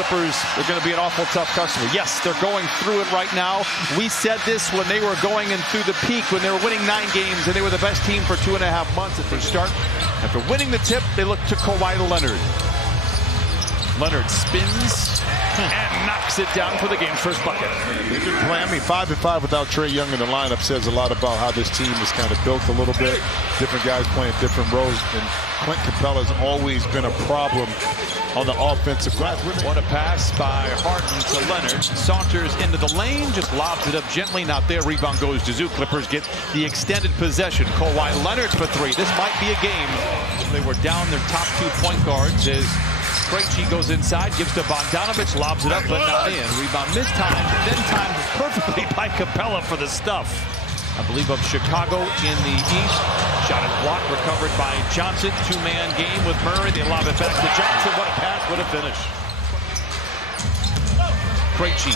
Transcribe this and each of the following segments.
Clippers are going to be an awful tough customer. Yes, they're going through it right now. We said this when they were going in through the peak, when they were winning 9 games and they were the best team for 2.5 months at the start. After winning the tip, they look to Kawhi Leonard. Leonard spins and knocks it down for the game's first bucket. They've been playing. I mean, 5-5 without Trae Young in the lineup says a lot about how this team is kind of built a little bit. Different guys playing different roles, and Clint Capella has always been a problem on the offensive glass. What a pass by Harden to Leonard. Saunters into the lane, just lobs it up gently. Not there. Rebound goes to Zoo. Clippers get the extended possession. Kawhi Leonard for 3. This might be a game. They were down their top 2 point guards as Krejci goes inside, gives to Bogdanovic, lobs it up, but not in. Rebound mistimed, then timed perfectly by Capella for the stuff. I believe of Chicago in the East. Shot is blocked, recovered by Johnson. 2-man game with Murray. They lob it back to Johnson. What a pass, what a finish. Krejci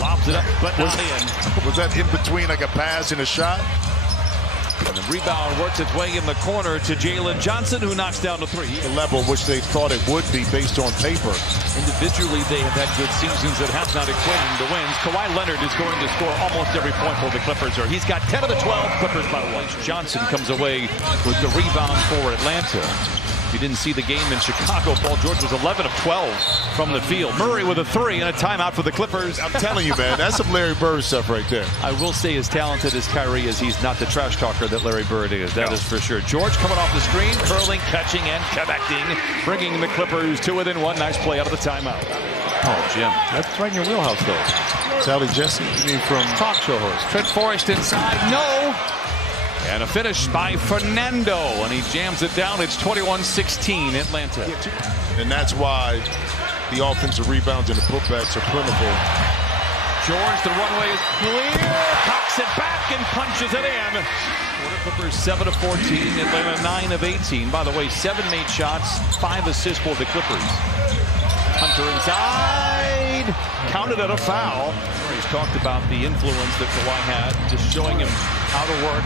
lobs it up, but not in. Was that in between like a pass and a shot? And the rebound works its way in the corner to Jalen Johnson, who knocks down to 3. The level which they thought it would be based on paper. Individually, they have had good seasons that have not equated to wins. Kawhi Leonard is going to score almost every point for the Clippers. He's got 10 of the 12 Clippers by the way. Johnson comes away with the rebound for Atlanta. If you didn't see the game in Chicago, Paul George was 11 of 12 from the field. Murray with a 3 and a timeout for the Clippers. I'm telling you, man, that's some Larry Bird stuff right there. I will say, as talented as Kyrie is, he's not the trash talker that Larry Bird is. That is for sure. George coming off the screen, curling, catching, and connecting, bringing the Clippers to within 1. Nice play out of the timeout. Oh, Jim, that's right in your wheelhouse, though. Sally Jesse, you mean from talk show host. Trent Forrest inside, no. And a finish by Fernando, and he jams it down. It's 21-16 Atlanta. And that's why the offensive rebounds and the putbacks are plentiful. George, the runway is clear. Cocks it back and punches it in. Clippers 7 of 14, Atlanta 9 of 18. By the way, 7 made shots, 5 assists for the Clippers. Hunter inside, counted at a foul. He's talked about the influence that Kawhi had, just showing him how to work,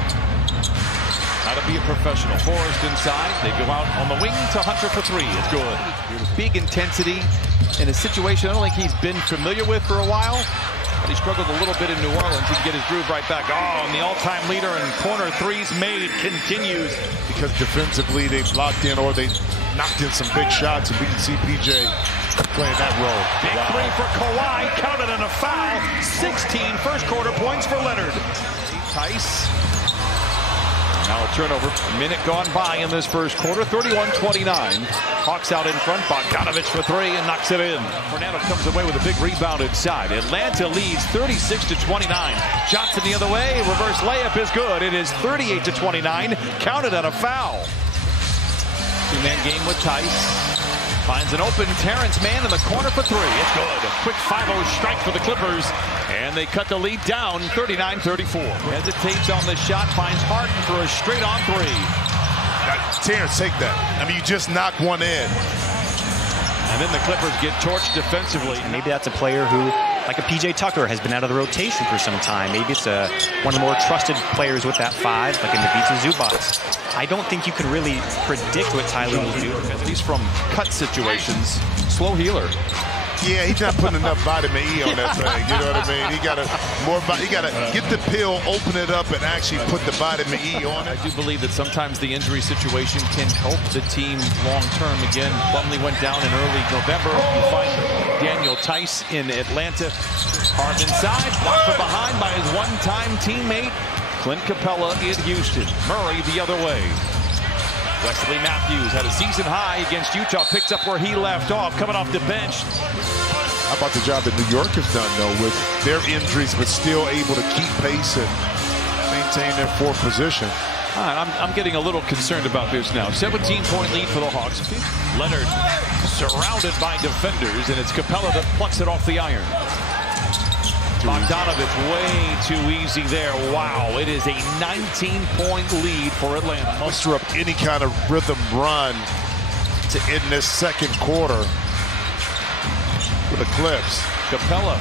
how to be a professional. Forrest inside. They go out on the wing to Hunter for 3. It's good. Big intensity in a situation I don't think he's been familiar with for a while. But he struggled a little bit in New Orleans. He can get his groove right back. Oh, and the all-time leader in corner threes made continues. Because defensively they've locked in, or they knocked in some big shots, and we can see PJ playing that role. Big 3 for Kawhi. Counted on a foul. 16 first quarter points for Leonard. Tice. Now a turnover. A minute gone by in this first quarter. 31-29. Hawks out in front. Bogdanovic for 3 and knocks it in. Fernando comes away with a big rebound inside. Atlanta leads 36-29. Johnson the other way. Reverse layup is good. It is 38-29. Counted on a foul. 2-man game with Tice. Finds an open Terrence Mann in the corner for 3. It's good. A quick 5-0 strike for the Clippers. And they cut the lead down 39-34. Hesitates on the shot. Finds Harden for a straight-on 3. Terrence, take that. I mean, you just knocked one in. And then the Clippers get torched defensively. And maybe that's a player who, like a PJ Tucker, has been out of the rotation for some time. Maybe it's one of the more trusted players with that 5, like in the Ivica Zubac. I don't think you can really predict what Tyler will do. He's from cut situations. Slow healer. Yeah, he's not putting enough vitamin E on that thing. You know what I mean? He gotta get the pill, open it up, and actually put the vitamin E on it. I do believe that sometimes the injury situation can help the team long term. Again, Plumlee went down in early November. You find Daniel Tice in Atlanta. Harden inside, blocked from behind by his one-time teammate Clint Capella in Houston. Murray the other way. Wesley Matthews had a season high against Utah, picks up where he left off, coming off the bench. How about the job that New York has done, though, with their injuries, but still able to keep pace and maintain their 4th position? I'm getting a little concerned about this now. 17-point lead for the Hawks. Leonard surrounded by defenders, and it's Capella that plucks it off the iron. Bogdanovic way too easy there. Wow, it is a 19-point lead for Atlanta. Muster up any kind of rhythm run to end this second quarter for the Clips. Capella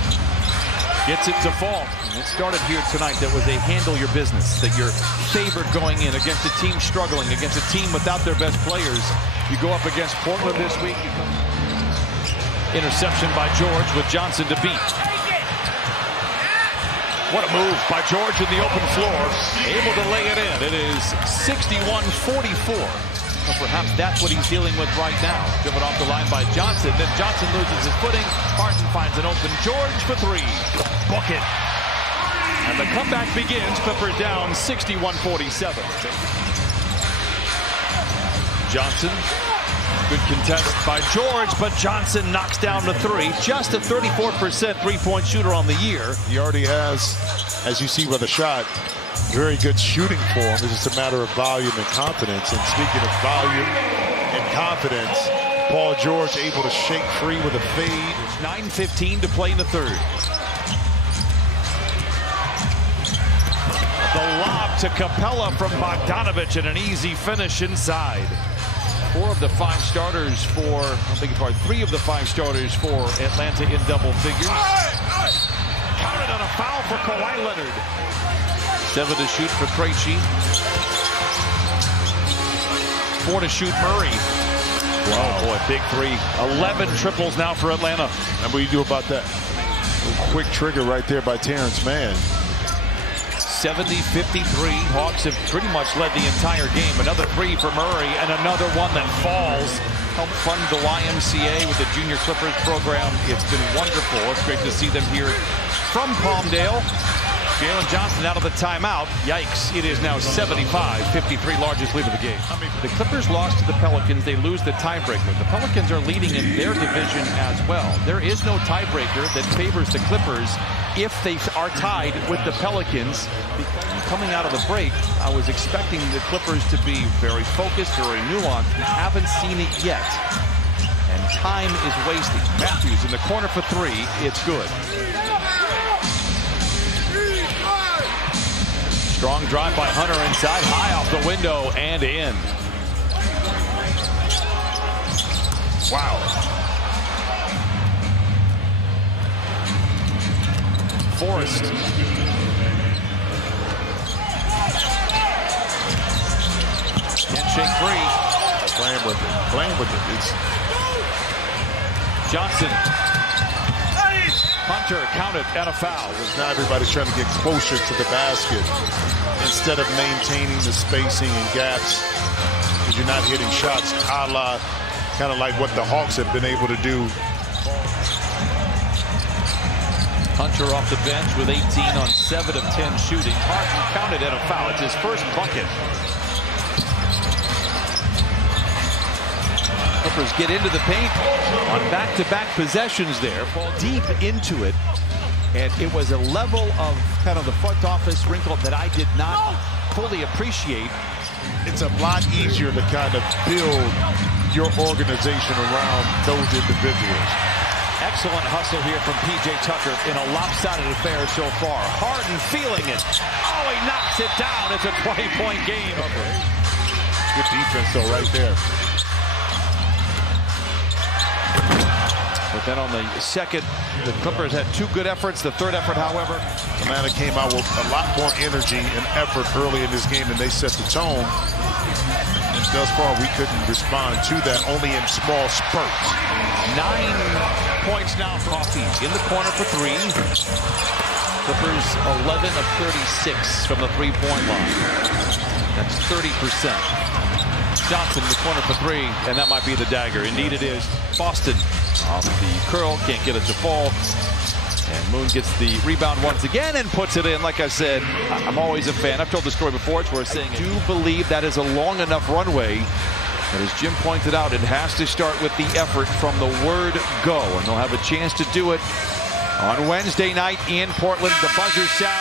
gets it to fall. And it started here tonight. That was a handle your business, that you're favored going in against a team struggling, against a team without their best players. You go up against Portland this week. Interception by George with Johnson to beat. What a move by George in the open floor. Able to lay it in. It is 61-44. Well, perhaps that's what he's dealing with right now. Driven off the line by Johnson. Then Johnson loses his footing. Harden finds an open George for three. Book it. And the comeback begins. Clippers down 61-47. Johnson. Good contest by George, but Johnson knocks down the three. Just a 34% three-point shooter on the year. He already has, as you see by the shot, very good shooting form. It's just a matter of volume and confidence. And speaking of volume and confidence, Paul George able to shake free with a fade. 9:15 to play in the third. The lob to Capella from Bogdanovich and an easy finish inside. 4 of the 5 starters for, I beg your pardon, 3 of the 5 starters for Atlanta in double figures. Counted on a foul for Kawhi Leonard. 7 to shoot for Krejci. 4 to shoot Murray. Wow, boy, big 3. 11 triples now for Atlanta. And what do you do about that? A quick trigger right there by Terrence Mann. 70-53. Hawks have pretty much led the entire game. Another 3 for Murray and another one that falls. Helped fund the YMCA with the Junior Clippers program. It's been wonderful. It's great to see them here from Palmdale. Jalen Johnson out of the timeout. Yikes. It is now 75-53, largest lead of the game. The Clippers lost to the Pelicans. They lose the tiebreaker. The Pelicans are leading in their division as well. There is no tiebreaker that favors the Clippers if they are tied with the Pelicans. Coming out of the break, I was expecting the Clippers to be very focused, very nuanced. We haven't seen it yet. And time is wasting. Matthews in the corner for 3. It's good. Strong drive by Hunter inside, high off the window and in. Wow. Forrest. Can't shake free. Playing with it. Playing with it. It's Johnson. Hunter counted and a foul. now everybody's trying to get closer to the basket instead of maintaining the spacing and gaps. Because you're not hitting shots a la kind of like what the Hawks have been able to do. Hunter off the bench with 18 on 7 of 10 shooting. Harden counted and a foul. It's his first bucket. Clippers get into the paint on back-to-back possessions there. Fall deep into it. And it was a level of kind of the front office wrinkle that I did not fully appreciate. It's a lot easier to kind of build your organization around those individuals. Excellent hustle here from P.J. Tucker in a lopsided affair so far. Harden feeling it. Oh, he knocks it down. It's a 20-point game. Good defense, though, right there. But then on the second, the Clippers had 2 good efforts. The third effort, however, Atlanta came out with a lot more energy and effort early in this game, and they set the tone. And thus far, we couldn't respond to that, only in small spurts. 9 points now for Coffee in the corner for 3. Clippers 11 of 36 from the three-point line. That's 30%. Johnson in the corner for 3, and that might be the dagger. Indeed it is. Boston off the curl, can't get it to fall. And Moon gets the rebound once again and puts it in. Like I said, I'm always a fan. I've told the story before. It's worth saying. I do believe that is a long enough runway. And as Jim pointed out, it has to start with the effort from the word go. And they'll have a chance to do it on Wednesday night in Portland. The buzzer sound.